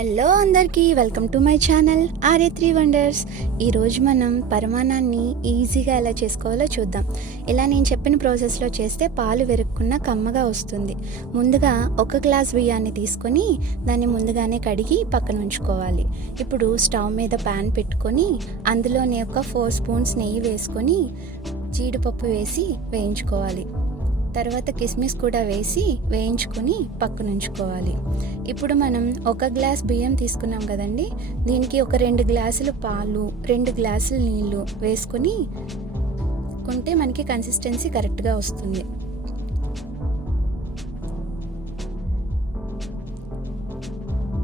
Hello అందరికీ welcome to my channel R A three wonders ఈరోజు మనం పరిమాణాన్ని ఈజీగా ఎలా చేసుకోవాలో చూద్దాం. ఇలా నేను చెప్పిన ప్రాసెస్లో చేస్తే పాలు వెరుక్కున్న కమ్మగా వస్తుంది. ముందుగా ఒక గ్లాస్ బియ్యాన్ని తీసుకొని దాన్ని ముందుగానే కడిగి పక్కన ఉంచుకోవాలి. ఇప్పుడు స్టవ్ మీద ప్యాన్ పెట్టుకొని అందులోనే ఒక ఫోర్ స్పూన్స్ నెయ్యి వేసుకొని జీడిపప్పు వేసి వేయించుకోవాలి. తర్వాత కిస్మిస్ కూడా వేసి వేయించుకొని పక్కనుంచుకోవాలి. ఇప్పుడు మనం ఒక గ్లాస్ బియ్యం తీసుకున్నాం కదండి. దీనికి ఒక రెండు గ్లాసులు పాలు రెండు గ్లాసులు నీళ్ళు వేసుకొని కొంటే మనకి కన్సిస్టెన్సీ కరెక్ట్గా వస్తుంది.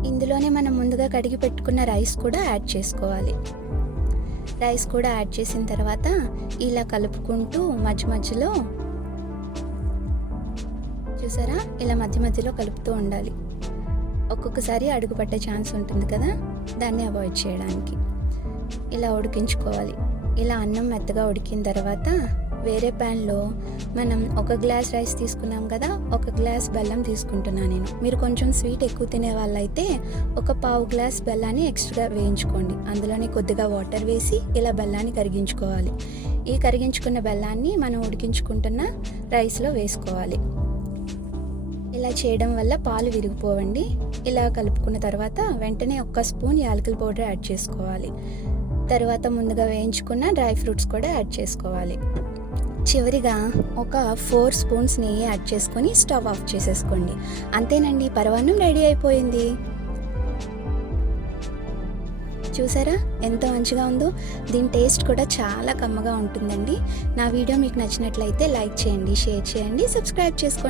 ఇందులోనే మనం ముందుగా కడిగి పెట్టుకున్న రైస్ కూడా యాడ్ చేసుకోవాలి. రైస్ కూడా యాడ్ చేసిన తర్వాత ఇలా కలుపుకుంటూ మధ్య మధ్యలో చూసారా? ఇలా మధ్య మధ్యలో కలుపుతూ ఉండాలి. ఒక్కొక్కసారి అడుగు పట్టే ఛాన్స్ ఉంటుంది కదా? దాన్ని అవాయిడ్ చేయడానికి. ఇలా ఉడికించుకోవాలి. ఇలా అన్నం మెత్తగా ఉడికిన తర్వాత వేరే ప్యాన్లో మనం ఒక గ్లాస్ రైస్ తీసుకున్నాం కదా? ఒక గ్లాస్ బెల్లం తీసుకుంటున్నాను నేను. మీరు కొంచెం స్వీట్ ఎక్కువ తినే వాళ్ళైతే ఒక పావు గ్లాస్ బెల్లాన్ని ఎక్స్ట్రా వేయించుకోండి. అందులోనే కొద్దిగా వాటర్ వేసి ఇలా బెల్లాన్ని కరిగించుకోవాలి. ఈ కరిగించుకున్న బెల్లాన్ని మనం ఉడికించుకుంటున్న రైస్లో వేసుకోవాలి. ఇలా చేయడం వల్ల పాలు విరిగిపోవండి. ఇలా కలుపుకున్న తర్వాత వెంటనే ఒక్క స్పూన్ యాలకుల పౌడర్ యాడ్ చేసుకోవాలి. తర్వాత ముందుగా వేయించుకున్న డ్రై ఫ్రూట్స్ కూడా యాడ్ చేసుకోవాలి. చివరిగా ఒక ఫోర్ స్పూన్స్ నెయ్యి యాడ్ చేసుకొని స్టవ్ ఆఫ్ చేసేసుకోండి. అంతేనండి పరవాన్నం రెడీ అయిపోయింది. చూసారా? ఎంత మంచిగా ఉందో? దీని టేస్ట్ కూడా చాలా కమ్మగా ఉంటుందండి. నా వీడియో మీకు నచ్చినట్లయితే లైక్ చేయండి షేర్ చేయండి సబ్స్క్రైబ్ చేసుకోండి.